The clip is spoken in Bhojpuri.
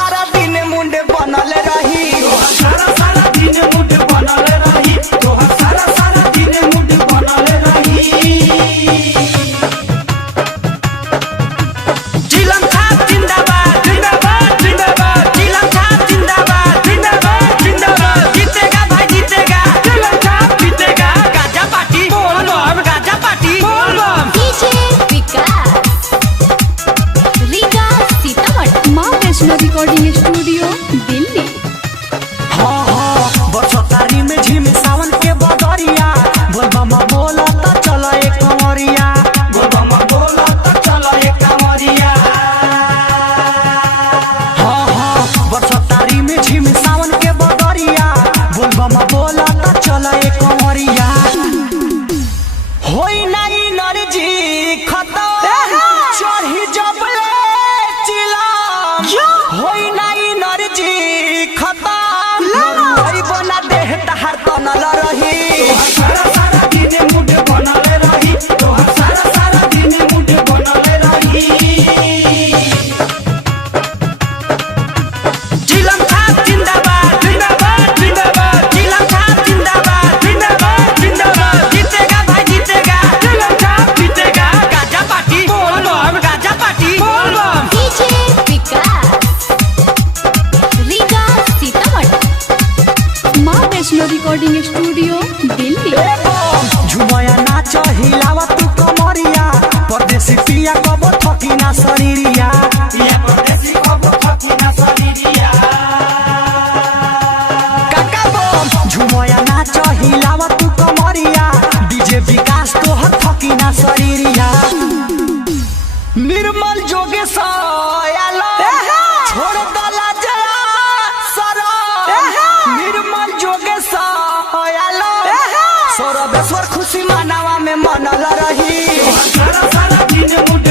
सारा दिन मुंडे बनल रही, सारा दिन मुंड बनल रही, तोहर सारा दिन मुंड बनल रही। चिलम छाप जिंदाबाद जिंदाबाद जिंदाबाद, चिलम छाप जिंदाबाद जिंदाबाद जिंदाबाद, जीतेगा भाई जीतेगा, चिलम छाप जीतेगा। गाजा पार्टी बोल बम, गाजा पार्टी बोल बम। डीजे विकास रीगा सीतामढ़ी माँ वैष्णो रिकॉर्डिंग स्टूडियो दिल्ली। हाँ हाँ बरसतारी में झिम सावन के बदरिया, बोल बम बोला तो चलो एक कमरिया, बोल बम बोला तो चलो एक कमरिया। हाँ हाँ बरसतारी में झिम सावन के बदरिया, बोल बम बोला तो चलो एक कमरिया। होई नहीं नरजी खत्म चढ़ी जबले चिलम, होई नहीं नरजी खत्म लड़ाई बना देह तहार तनल रही, सारा दिन मुंड बनल रही, तोहर सारा दिन मुंड बनल रही। चिलम छाप जिंदाबाद जिंदाबाद जिंदाबाद, चिलम छाप जिंदाबाद जिंदाबाद जिंदाबाद, जीतेगा भाई जीतेगा, चिलम छाप जीतेगा। गाजा पार्टी बोल बम, गाजा पार्टी बोल बम। डीजे विकास रीगा सीतामढ़ी माँ वैष्णो रिकॉर्डिंग स्टूडियो दिल्ली। झुमया नाच हिलावा तू कमरिया, परदेसी पिया कबो थकी ना शरीरिया, ये परदेसी खबर थकी ना शरीरिया। काका बम झुमया नाच हिलावा तू कमरिया, डीजे विकास तोहर थकी ना शरीरिया। निर्मल जोगेश आलो छोड़ दला जया सरो, निर्मल जोगेश आलो सरबेश्वर खुशी मनावा में मनल रही, सारा दिन मुंड